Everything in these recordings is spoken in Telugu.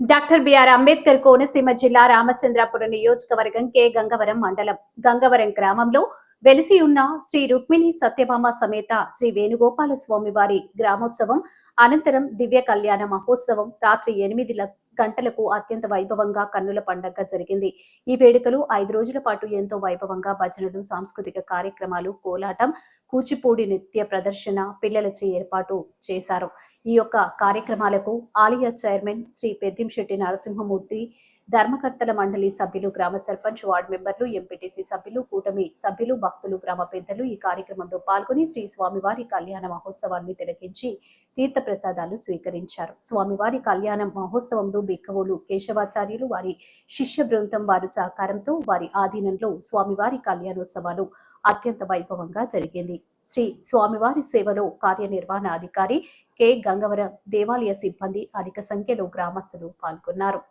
డాక్టర్ బిఆర్ అంబేద్కర్ కోనసీమ జిల్లా రామచంద్రాపురం నియోజకవర్గం కె గంగవరం మండలం గంగవరం గ్రామంలో వెలిసి ఉన్న శ్రీ రుక్మిణి సత్యభామ సమేత శ్రీ వేణుగోపాల స్వామి వారి గ్రామోత్సవం అనంతరం దివ్య కళ్యాణ మహోత్సవం రాత్రి 8 గంటలకు అత్యంత వైభవంగా కన్నుల పండగ జరిగింది. ఈ వేడుకలు 5 రోజుల పాటు ఎంతో వైభవంగా భజనలు, సాంస్కృతిక కార్యక్రమాలు, కోలాటం, కూచిపూడి నృత్య ప్రదర్శన పిల్లలచే ఏర్పాటు చేశారు. ఈ యొక్క కార్యక్రమాలకు ఆలయ చైర్మన్ శ్రీ పెద్దింశెట్టి నరసింహమూర్తి, ధర్మకర్తల మండలి సభ్యులు, గ్రామ సర్పంచ్, వార్డు మెంబర్లు, ఎంపీటీసీ సభ్యులు, కూటమి సభ్యులు, భక్తులు, గ్రామ పెద్దలు ఈ కార్యక్రమంలో పాల్గొని శ్రీ స్వామివారి కళ్యాణ మహోత్సవాన్ని తిలకించి తీర్థ ప్రసాదాలు స్వీకరించారు. స్వామివారి కళ్యాణ మహోత్సవంలో బిక్కవోలు కేశవాచార్యులు వారి శిష్య బృందం వారి సహకారంతో వారి ఆధీనంలో స్వామివారి కళ్యాణోత్సవాలు అత్యంత వైభవంగా జరిగింది. శ్రీ స్వామివారి సేవలో కార్యనిర్వహణాధికారి కె గంగవరం దేవాలయ సిబ్బంది అధిక సంఖ్యలో గ్రామస్తులు పాల్గొన్నారు.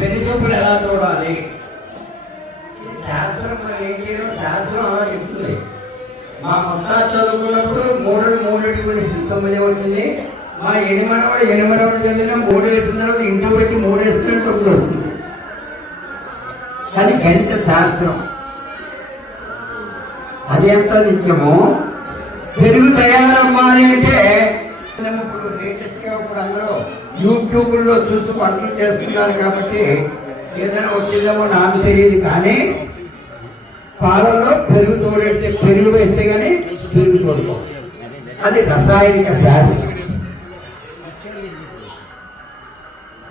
పెళ్లిచూపులు ఎలా చూడాలి, శాస్త్రం మరి ఏంటి, శాస్త్రం అలా చెప్తుంది. మా మొత్తం చదువుకున్నప్పుడు 3 కూడా 9 వచ్చింది. మా ఎనిమనవాడు చదివిన 3 వేసిన తర్వాత ఇంట్లో పెట్టి 3 వేస్తే 9 వస్తుంది. కానీ గణిత శాస్త్రం అది ఎంత నిత్యమో పెరుగు తయారవ్వాలి అంటే ఇప్పుడు లేటెస్ట్గా ఇప్పుడు అందరూ యూట్యూబ్లో చూసి వంటలు చేస్తున్నారు కాబట్టి ఏదైనా వచ్చిందేమో నాకు తెలియదు. కానీ పాలలో పెరుగు తోడేస్తే పెరుగు వేస్తే కానీ పెరుగు తోడుకో, అది రసాయనిక శాస్త్రం.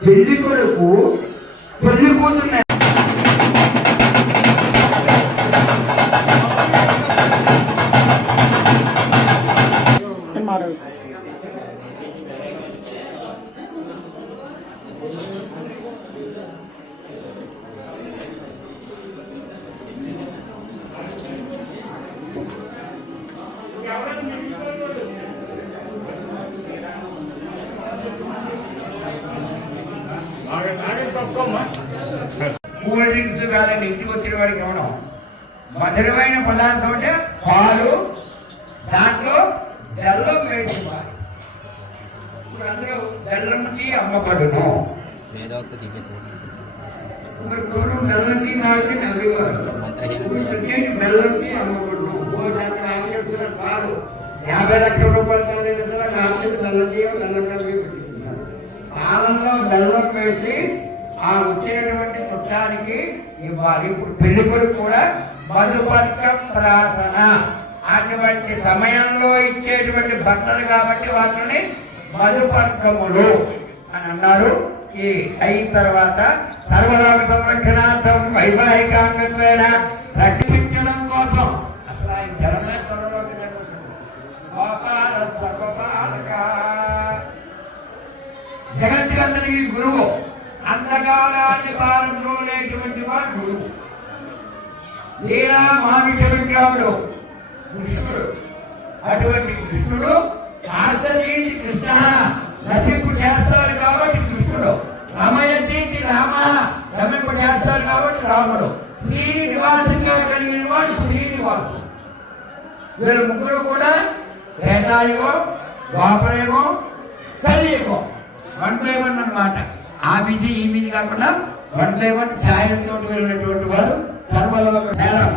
పెళ్లి కొడుకు పెళ్లి కూతురు కూల్ డ్రింక్స్ కాదండి. ఇంటికి వచ్చిన వాడికి ఇవ్వడం మధురమైన పదార్థం అంటే పాలు, దాంట్లో బెల్లం వేసి ఇవ్వాలి. ఇప్పుడు అందరూ బెల్లం టీ అమ్మబడును. పూర్వం బెల్లం టీ తాగితే నవ్వేవారు. బెల్లం టీ అమ్మబడును. పాలు 50 లక్షల రూపాయలు కాదు, బెల్లం టీ పాలల్లో బెల్లం వేసి ఆ వచ్చినటువంటి చుట్టానికి ఇవ్వాలి. ఇప్పుడు పెళ్లి కొడుకు కూడా మధుపర్క ప్రాసన అటువంటి సమయంలో ఇచ్చేటువంటి బట్టలు కాబట్టి వాటిని మధుపర్కములు అని అన్నారు. ఈ అయిన తర్వాత సర్వలోక సంరక్షణార్థం వైవాహికాంగత్వేన రక్షించడం కోసం అసలు ఆయన ధర్మే త్వరలోకి గోపాల స్వగోపాలక జగత్తులందరికీ గురువు, అంధకారాన్ని పాల్గొనేటువంటి వాడు గురువు. లీలా మానుష విగ్రహుడు కృష్ణుడు. అటువంటి కృష్ణుడు ఆశ్రయించి కృష్ణ రసింపు చేస్తాడు కాబట్టి కృష్ణుడు, రమయతీతి రామ రమింపు చేస్తాడు కాబట్టి రాముడు, శ్రీని నివాసంగా కలిగిన వాడు శ్రీనివాసుడు. వీళ్ళు ముగ్గురు కూడా త్రేతాయుగం, ద్వాపరయుగం, కలియుగం 1/1 అన్నమాట. ఆ విధి ఈ విధి కాకుండా 1/1 ఛాయలతో వెళ్ళినటువంటి వారు సర్వలోక నేలం.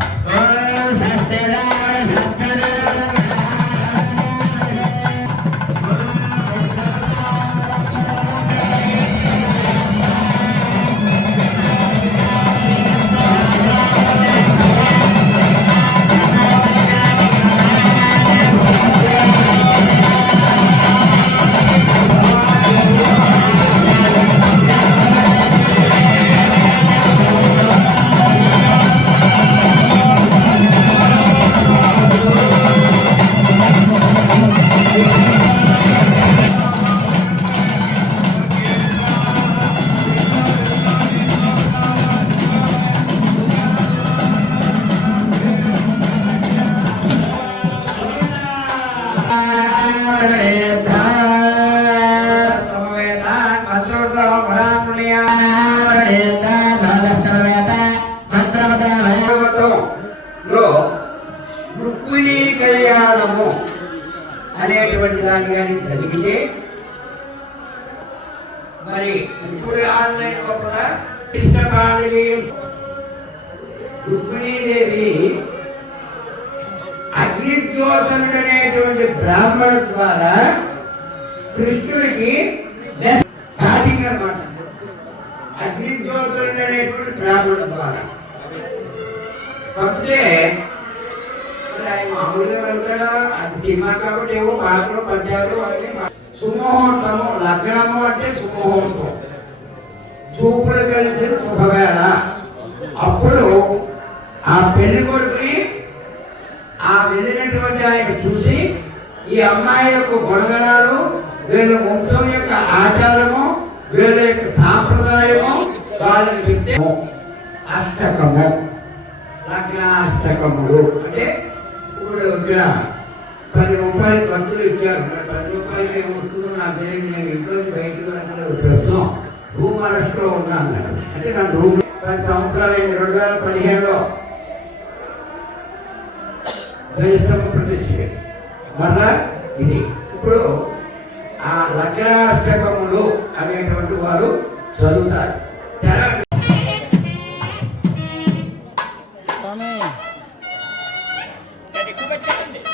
రుక్మిణీ కళ్యాణము అనేటువంటి దాన్ని కానీ చదివితే మరి ఇప్పుడు ఆన్లైన్ లోపల రుక్మిణీదేవి అగ్నిద్యోతనుడు అనేటువంటి బ్రాహ్మణ ద్వారా కృష్ణుడికి స్టార్టింగ్ అన్నమాట. అగ్నిద్యోతనుడు అనేటువంటి బ్రాహ్మణ ద్వారా కాకపోతే మామూలుగా వెళ్తాడా, అది సినిమా కాబట్టి ఏవో పాటలు పద్యాలు అన్ని. సుముహూర్తము, లగ్నము అంటే సుముహూర్తం, చూపులు కలిసిన శుభవేళ. అప్పుడు ఆ పెళ్లి కొడుకుని ఆ వెళ్ళినటువంటి ఆయన చూసి ఈ అమ్మాయి యొక్క గుణగణాలు, వీళ్ళ వంశం యొక్క ఆచారము, వీళ్ళ యొక్క సాంప్రదాయము వాళ్ళని చెప్తే అష్టకము, లగ్నాష్టకములు అంటే ఇప్పుడు ఇక్కడ 10 రూపాయలు ఖర్చులు ఇచ్చారు. 10 రూపాయలు ఏమి వస్తుందో నాకు తెలియదు. నేను ఇంట్లో బయటకు వెళ్ళలేదు, ప్రస్తుతం రూమ్ అరెస్ట్లో ఉన్నాను. అంటే నా రూమ్ 10 సంవత్సరాలు 2015లో దర్శనం ప్రతిష్ఠ మళ్ళా ఇది. ఇప్పుడు ఆ లగ్నాష్టకములు అనేటువంటి వారు చదువుతారు. ఎక్కువ